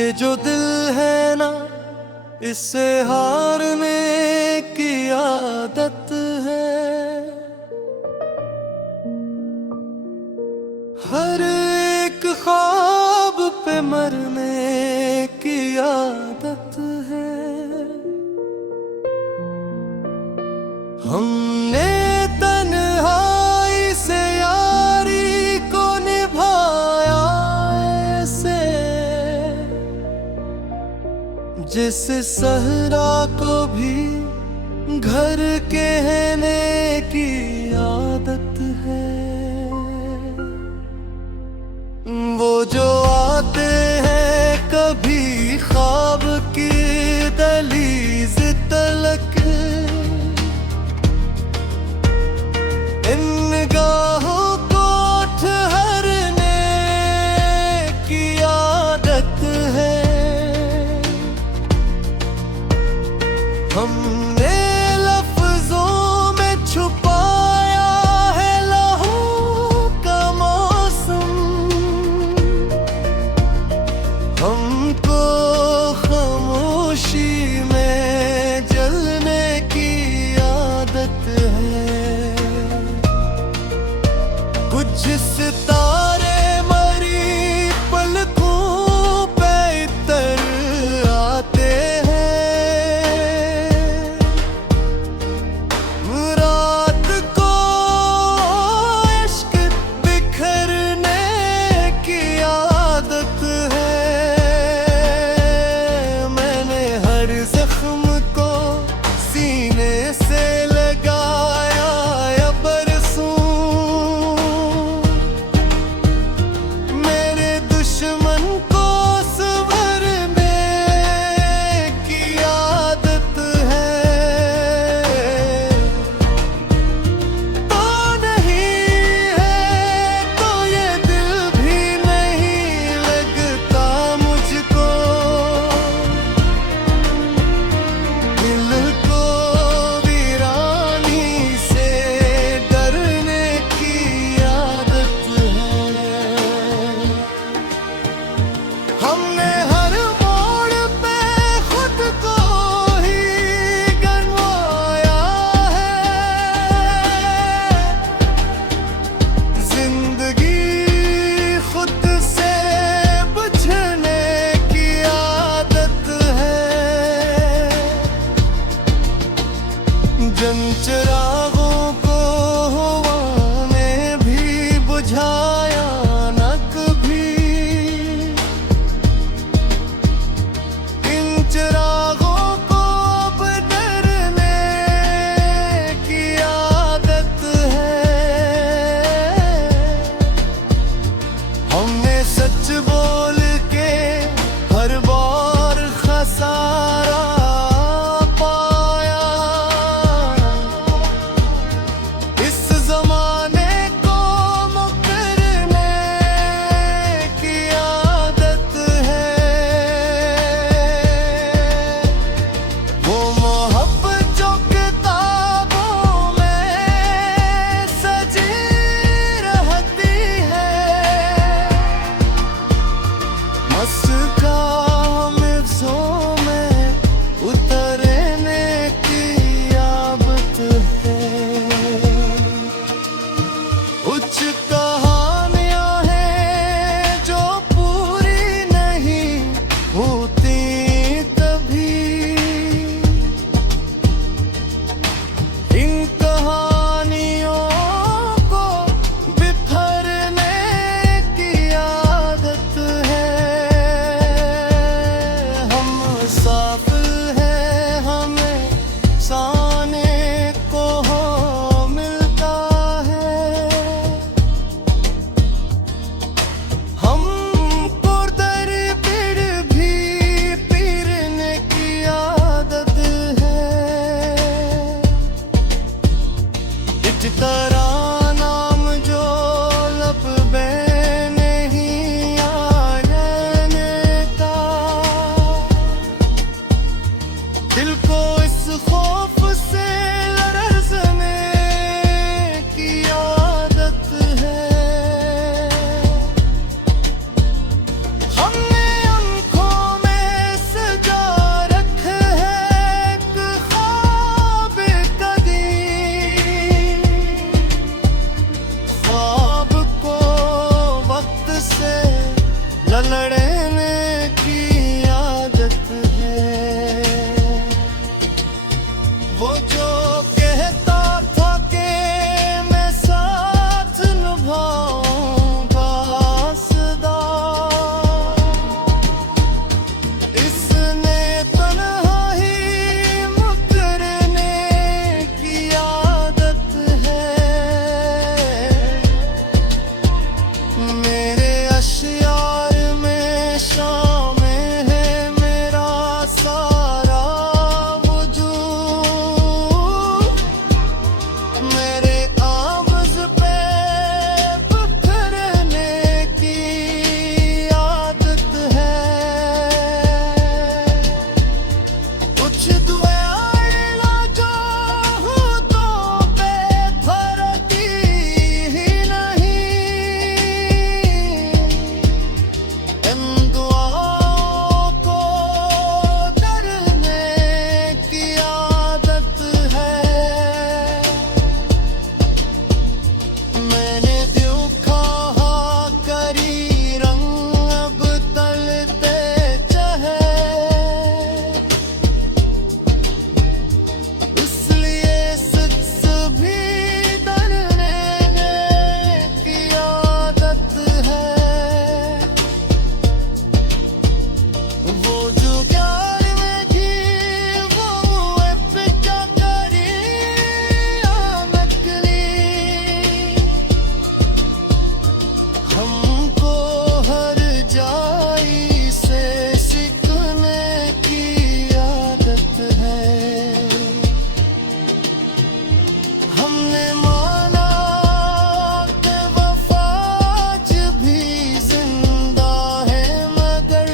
ये जो दिल है ना, इससे हारने की आदत है। हर एक ख्वाब पे मरने की आदत है। हमने तन्हाई से यारी को निभाया ऐसे, जिस सहरा को भी घर कहने की आदत है। वो जो आते हैं कभी ख्वाब की दहलीज तलक, इन निगाहों को ठहरने की आदत है। हमने लफ्जों में छुपाया है लहू का मौसम, हमको खामोशी में जलने की आदत है। कुछ सितारे मरी पलकों पे इतर आते हैं, रात को इश्क बिखरने की आदत है। मैंने हर जख्म को सीने से लगाया या बरसूं, मेरे दुश्मन को संवरने की आदत है। तो नहीं है तो ये दिल भी नहीं लगता मुझको, दिल को वीरानी से डरने की आदत है। हमने हर मोड़ पे खुद को ही गंवाया है। जिंदगी खुद से बुझने की आदत है। जन चिरागों को हवा ने भी बुझाया न कभी, इन चिरागों को अब डरने की आदत है। हमने सच बोल के हर बार खसारा पाया, इस जमाने को मुकरने की आदत है। वो मोहब्बत जो किताबों में सजी रहती है, मस्का मिर्जों में उतरने की आदत है। कुछ कहानियां हैं जो पूरी नहीं होती कभी, इन कहानियों को बिखरने की आदत है। हम साफ है हमें साने को हो मिलता है। हमको दर पिड़ भी पीरने की आदत है। इस तरह नाम जो लब पे नहीं आने का, दिल को इस खौफ से लरज़ने की आदत है। हमने आँखों कुछ दुआएं जो हूँ तो बेफरती ही नहीं। इन दुआओं को डरने की आदत है। मैंने देखा करी रंग अब तलते चाहे, इसलिए सिक्स भी डरने की आदत है। वो जो प्यार में थी वो पिचा करी नकली। हमको हर जाई से सीखने की आदत है। हमने माना कि वफा आज भी जिंदा है, मगर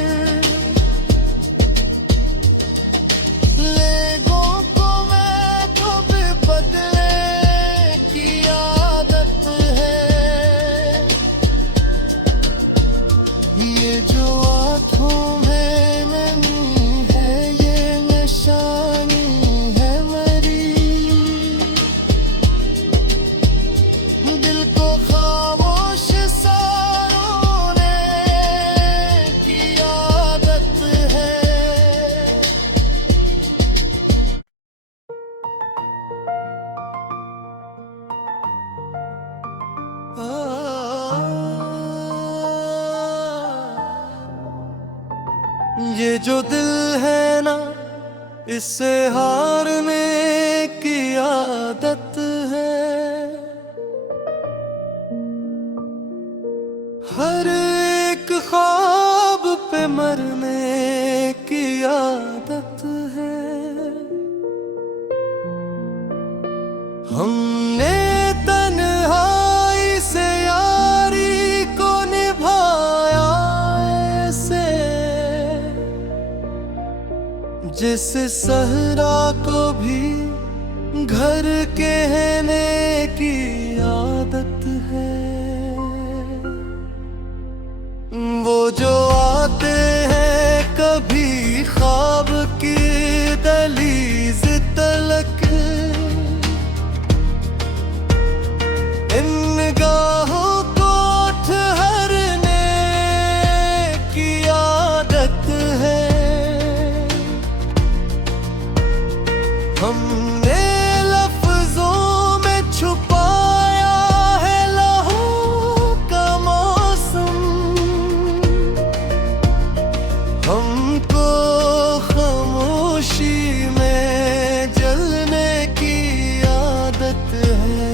लोगों को मैं तो भी बदले की आदत है। ये जो आँखों में नमी है ये निशानी है मेरी। दिल को खामोश सा रोने की आदत है। ये जो दिल है ना इससे हारने की आदत है। हर एक ख्वाब पे मरने की आदत है। हमने तन्हाई से यारी को निभाया ऐसे, जिस सहरा को भी घर कहने की आदत है। वो जो आते हैं कभी ख्वाब की दहलीज तलक, इन निगाहों को ठहरने की आदत है। हमने लफ्जों में छुपाया है लहू का मौसम। हमको खामोशी में जलने की आदत है।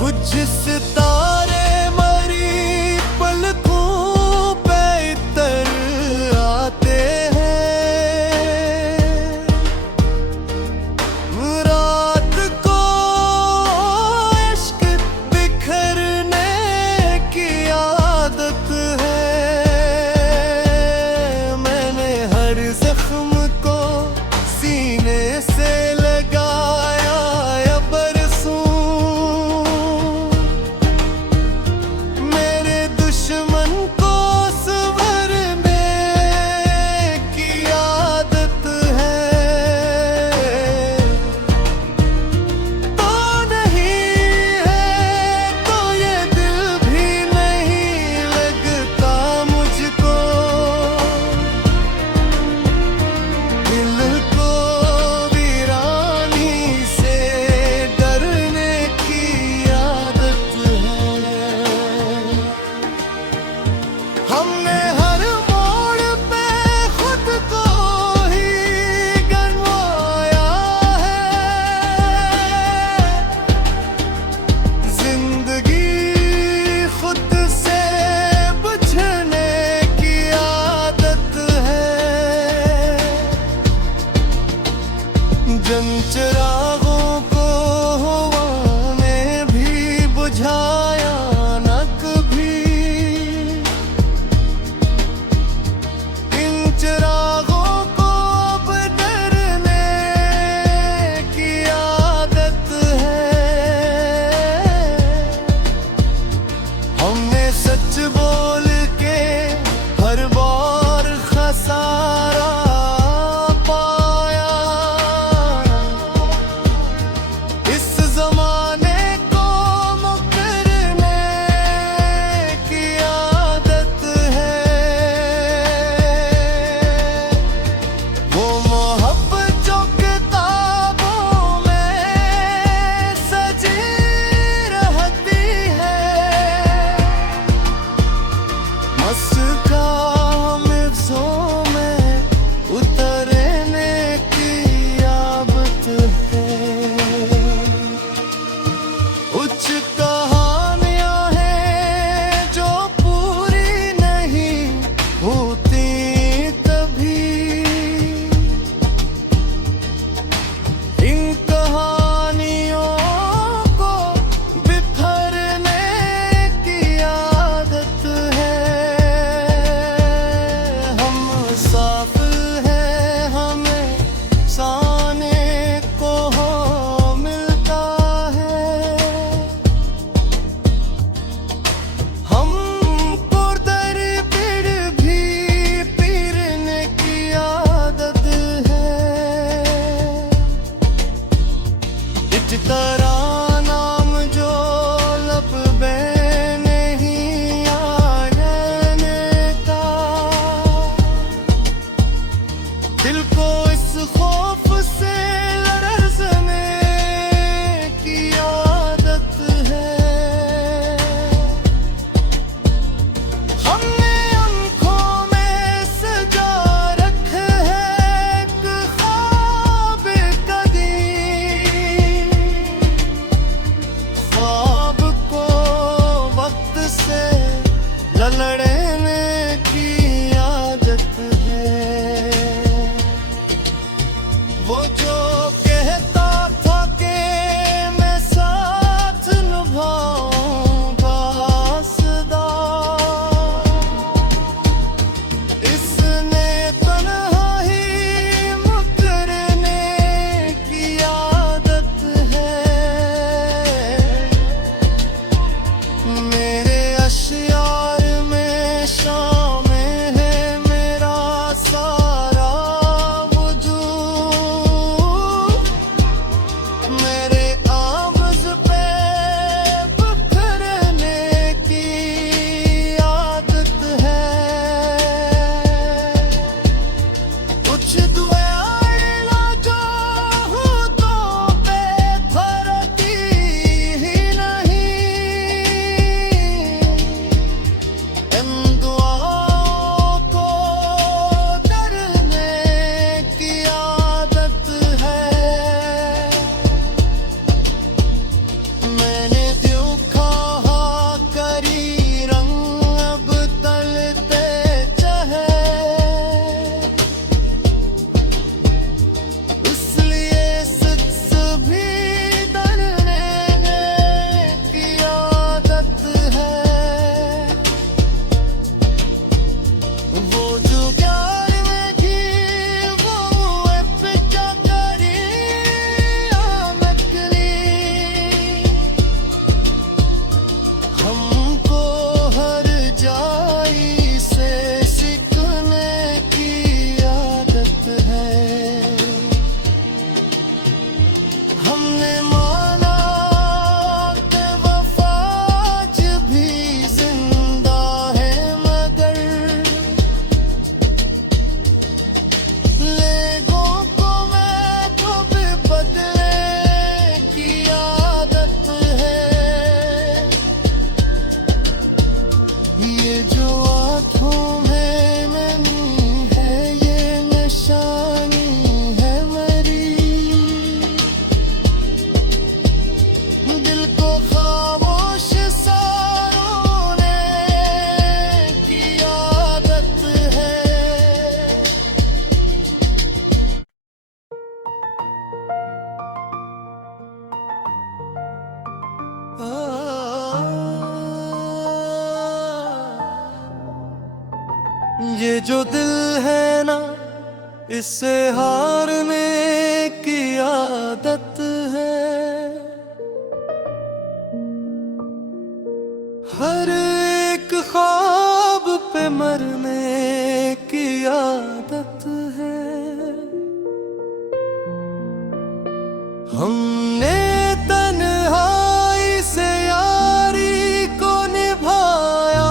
कुछ सितारे मरी पलकों पे इतर आते हैं। रात को इश्क बिखरने की आदत है। मैंने हर जख्म को सीने से लगाया या बरसूं। मेरे दुश्मन को संवरने की आदत है। तो नहीं है तो ये दिल भी नहीं लगता मुझको। दिल को वीरानी से डरने की आदत है। हमने हर मोड़ पे खुद को ही गंवाया है। जिंदगी खुद से बुझने की आदत है। जन चिरागों को हवा ने भी बुझाया न कभी। इन चिरागों इस खौफ से लरज़ने की आदत है। हमने आँखों में सजा रखे है एक ख्वाब कदीम, ख्वाब को वक्त से लड़ने की आदत है। वो जो कहता था कि मैं साथ निभाऊंगा सदा, इसने तन्हाई मुकरने की आदत है। मेरे अशियार में शामिल है मेरा सारा वजूद, मेरे आवाज़ पे बिखरने की आदत है। कुछ दुआएं ना जो हूँ तो बेफरती ही नहीं, इन दुआओं को डरने की आदत है। मैंने देखा करी रंग अब तलते चाहे, इसलिए सिक्स भी डरने की आदत है। वो जो प्यार में थी वो पिचा करी नकली, हमको हर जाई से सीखने की आदत है। हमने माना कि वफा आज भी जिंदा है, मगर लोगों को मैं तो भी बदले की आदत है। ये जो आँखों में नमी है ये निशानी है मेरी, दिल को खामोश सा रोने की आदत है। ये जो दिल है ना इससे हारने की आदत है। हर एक ख्वाब पे मरने की आदत है। हमने तन्हाई से यारी को निभाया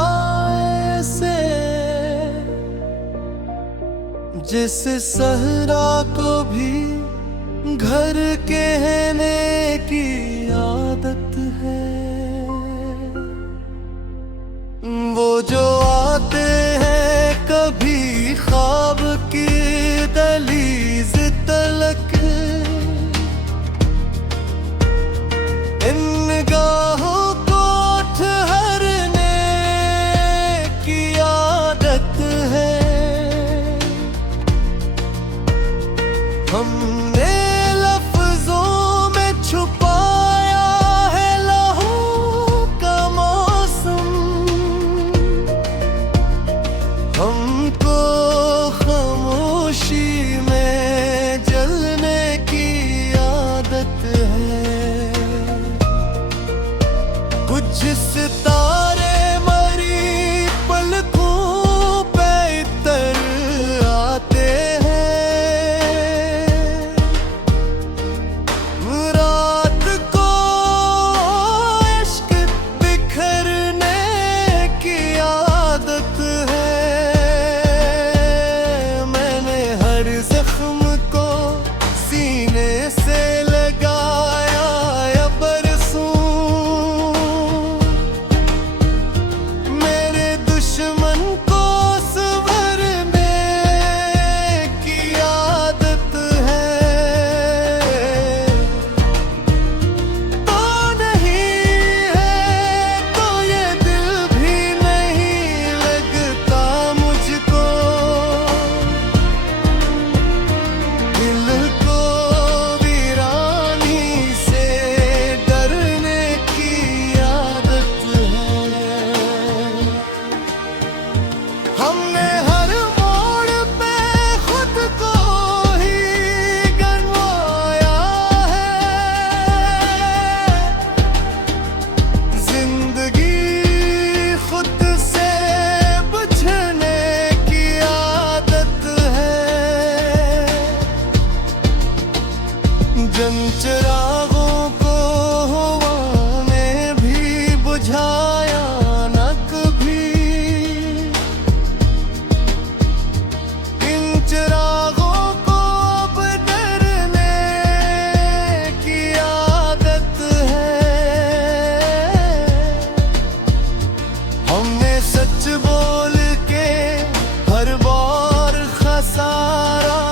ऐसे, जिस सहरा को भी घर कहने की आदत है। वो जो आते हैं कभी ख्वाब की दहलीज तलक, इन निगाहों को ठहरने की आदत है। हमने लफ्जों में छुपाया है लहू का मौसम, हमको खामोशी में जलने की आदत है। कुछ सितारे मरी पलकों पे इतर आते हैं, चिरागों को हवा ने भी बुझाया न कभी। इन चिरागों को अब डरने की आदत है। हमने सच बोल के हर बार खसारा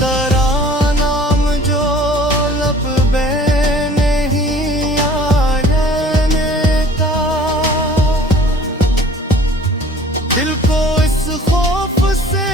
तरह नाम जो लब पे नहीं आने का। दिल को इस खौफ से